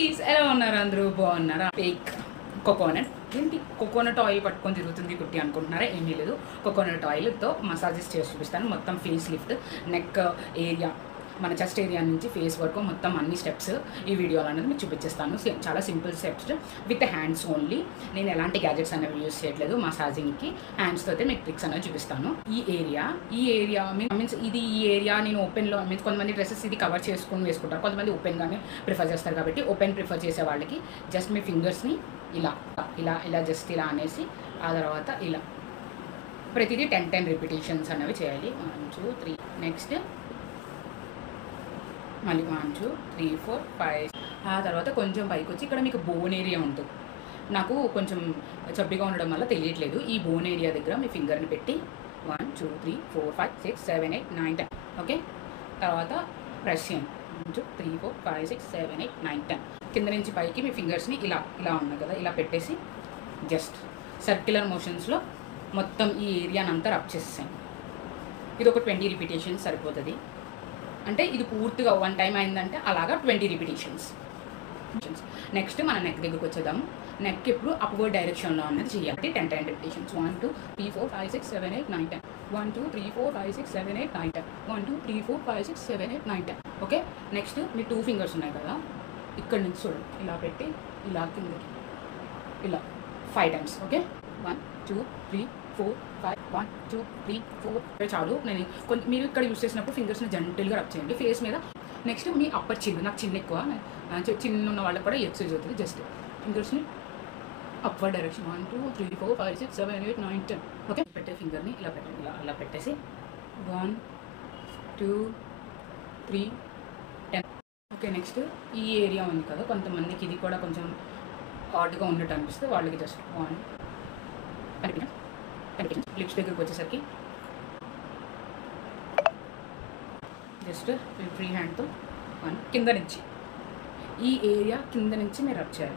Cuties ఎలా ఉన్నారు అందరూ బాగున్నారా? ఫేక్ కోకోనట్ ఏంటి కోకోనట్ ఆయిల్ పట్టుకొని తిరుగుతుంది కుట్టి అనుకుంటున్నారా? ఏమీ లేదు, కోకోనట్ ఆయిల్తో మసాజెస్ చేసి చూపిస్తాను. మొత్తం ఫేస్ లిఫ్ట్, నెక్ ఏరియా, మన చెస్ట్ ఏరియా నుంచి ఫేస్ వరకు మొత్తం అన్ని స్టెప్స్ ఈ వీడియోలో అనేది మీకు చూపించేస్తాను. చాలా simple steps with hands only. నేను ఎలాంటి గ్యాజెట్స్ అనేవి యూజ్ చేయట్లేదు. మసాజింగ్కి హ్యాండ్స్తో అయితే మీకు ట్రిక్స్ అనేవి చూపిస్తాను. ఈ ఏరియా మీన్స్ ఈ ఏరియా నేను ఓపెన్లో మీన్స్ కొంతమంది డ్రెస్సెస్ ఇది కవర్ చేసుకుని వేసుకుంటారు, కొంతమంది ఓపెన్గానే ప్రిఫర్ చేస్తారు. కాబట్టి ఓపెన్ ప్రిఫర్ చేసే వాళ్ళకి జస్ట్ మీ ఫింగర్స్ని ఇలా ఇలా ఇలా జస్ట్ ఇలా అనేసి ఆ తర్వాత ఇలా ప్రతిదీ 10 రిపిటేషన్స్ అనేవి చేయాలి. 1 2 3 నెక్స్ట్ మళ్ళీ 1 2 3 4 5. ఆ తర్వాత కొంచెం పైకి వచ్చి ఇక్కడ మీకు బోన్ ఏరియా ఉంటుంది. నాకు కొంచెం చబ్బిగా ఉండడం వల్ల తెలియట్లేదు. ఈ బోన్ ఏరియా దగ్గర మీ ఫింగర్ని పెట్టి 1 2 3 4 5 6 7 8 9 10. ఓకే, తర్వాత ప్రెస్ చేయండి. 1 2 3 4 5 6 7 8 9 10. కింద నుంచి పైకి మీ ఫింగర్స్ని ఇలా ఇలా ఉన్నాయి కదా, ఇలా పెట్టేసి జస్ట్ సర్క్యులర్ మోషన్స్లో మొత్తం ఈ ఏరియాని అంతా రబ్ చేసేసాను. ఇది ఒక 20 రిపిటేషన్స్ సరిపోతుంది. అంటే ఇది పూర్తిగా 1 టైం అయిందంటే అలాగా 20 రిపిటేషన్స్. నెక్స్ట్ మన నెక్ దగ్గరకు వచ్చేద్దాము. నెక్ ఇప్పుడు అప్వర్డ్ డైరెక్షన్లో అనేది చేయాలి. 10 రిపిటేషన్స్. 1 2 3 4 5 6 7 8 9 10. 1 2 3 4 5 6 7 8 9 10. 1 2 3 4 5 6 7 8 9 10. ఓకే, నెక్స్ట్ మీ 2 ఫింగర్స్ ఉన్నాయి కదా, ఇక్కడ నుంచి చూడండి ఇలా పెట్టి ఇలా కిందకి ఇలా 5 టైమ్స్. ఓకే, 1 2 3 4 5 1 2 3 4 చాలు. నేను కొంచెం మీరు ఇక్కడ యూస్ చేసినప్పుడు ఫింగర్స్ని జెంటల్గా రబ్ చేయండి ఫేస్ మీద. నెక్స్ట్ మీ అప్పర్ చిన్, నాకు చిన్న ఎక్కువ, చిన్న ఉన్న వాళ్ళకి కూడా ఎక్సర్సైజ్ అవుతుంది. జస్ట్ ఫింగర్స్ని అప్వర్డ్ డైరెక్షన్ 1 2 3 4 5 6 7 8 9 10. ఓకే, పెట్టే ఫింగర్ని ఇలా పెట్టండి, ఇలా అలా పెట్టేసి 1 2 3 10. ఓకే, నెక్స్ట్ ఈ ఏరియా ఉంది కదా, కొంతమందికి ఇది కూడా కొంచెం హార్డ్గా ఉన్నట్టు అనిపిస్తే వాళ్ళకి జస్ట్ 1 10 లిప్స్ దగ్గరికి వచ్చేసరికి జస్ట్ ఫ్రీ హ్యాండ్తో 1 కింద నుంచి ఈ ఏరియా కింద నుంచి మీరు రబ్ చేయాలి.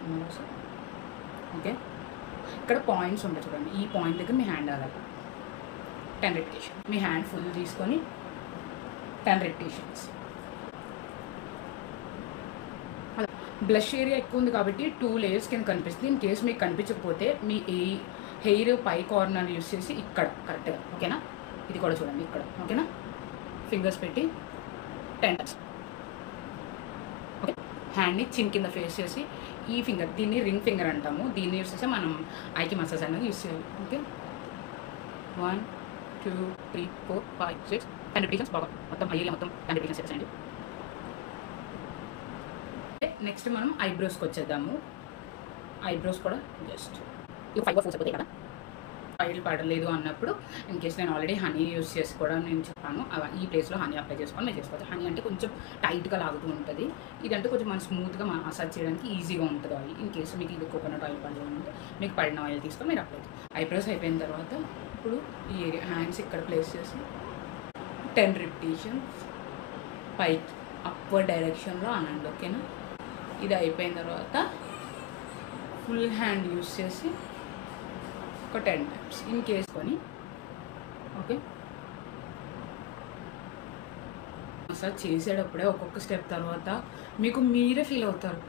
ఓకే, ఇక్కడ పాయింట్స్ ఉంటాయి చూడండి, ఈ పాయింట్ దగ్గర మీ హ్యాండ్ ఆగాలి. 10 రిపిటేషన్. మీ హ్యాండ్ ఫుల్ తీసుకొని 10 రిపిటేషన్స్. బ్లష్ ఏరియా ఎక్కువ ఉంది కాబట్టి 2 లేయర్స్ కింద కనిపిస్తుంది. ఇన్ కేసు మీకు కనిపించకపోతే మీ హెయిర్ పై కార్నర్ యూస్ చేసి ఇక్కడ కరెక్ట్గా, ఓకేనా, ఇది కూడా చూడండి ఇక్కడ, ఓకేనా, ఫింగర్స్ పెట్టి 10 టైమ్స్. ఓకే, హ్యాండ్ని చిన్ కింద ఫేస్ చేసి ఈ ఫింగర్, దీన్ని రింగ్ ఫింగర్ అంటాము, దీన్ని యూస్ చేస్తే మనం ఐకి మసాజ్ అనేది యూస్ చేయాలి. Okay, 1 2 3 4 5 6 10 repetitions. బాగా మొత్తం ఏరియా మొత్తం 10 రిపిటేషన్స్ చేసేయండి. నెక్స్ట్ మనం ఐబ్రోస్కి వచ్చేద్దాము. ఐబ్రోస్ కూడా జస్ట్ 5 or 4 అయిపోతాయి కదా. ఆయిల్ పడలేదు అన్నప్పుడు ఇన్ కేసు నేను ఆల్రెడీ హనీ యూస్ చేసి కూడా నేను చెప్పాను, ఈ ప్లేస్లో హనీ అప్లై చేసుకొని మీరు చేసుకోవచ్చు. హనీ అంటే కొంచెం టైట్గా లాగుతూ ఉంటుంది, ఇదంటే కొంచెం మనం స్మూత్గా మసాజ్ చేయడానికి ఈజీగా ఉంటుంది ఆయిల్. ఇన్ కేసు మీకు ఇది కోకోనట్ ఆయిల్ పడలేదు అంటే మీకు పడిన ఆయిల్ తీసుకొని మీరు అప్లై చేయండి. ఐబ్రోస్ అయిపోయిన తర్వాత ఇప్పుడు ఈ ఏరియా హ్యాండ్స్ ఇక్కడ ప్లేస్ చేసి 10 రిపిటేషన్స్ పైకి అప్వర్డ్ డైరెక్షన్లో అనండి. ఓకేనా, ఇది అయిపోయిన తర్వాత ఫుల్ హ్యాండ్ యూస్ చేసి ఒక 10 టైమ్స్ ఇన్ కేస్ కొని. ఓకే, మసాజ్ చేసేటప్పుడే ఒక్కొక్క స్టెప్ తర్వాత మీకు మీరే ఫీల్ అవుతారు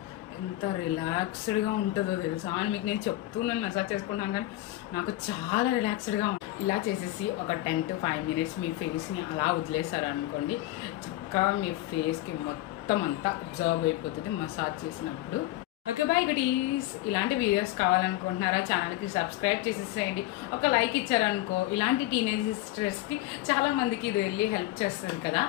ఎంత రిలాక్స్డ్గా ఉంటుందో తెలుసా అని. మీకు నేను చెప్తున్నాను మసాజ్ చేసుకుంటాను కానీ నాకు చాలా రిలాక్స్డ్గా ఉంటుంది. ఇలా చేసేసి ఒక 10 to 5 minutes మీ ఫేస్ని అలా వదిలేసారు అనుకోండి, చక్కగా మీ ఫేస్కి మొత్తం అంతా అబ్జర్వ్ అయిపోతుంది మసాజ్ చేసినప్పుడు. ఓకే బాయ్ గుటీస్, ఇలాంటి వీడియోస్ కావాలనుకుంటున్నారా? ఛానల్కి సబ్స్క్రైబ్ చేసేసేయండి. ఒక లైక్ ఇచ్చారనుకో, ఇలాంటి టీనేజ్ స్ట్రెస్కి చాలామందికి ఇది వెళ్ళి హెల్ప్ చేస్తుంది కదా.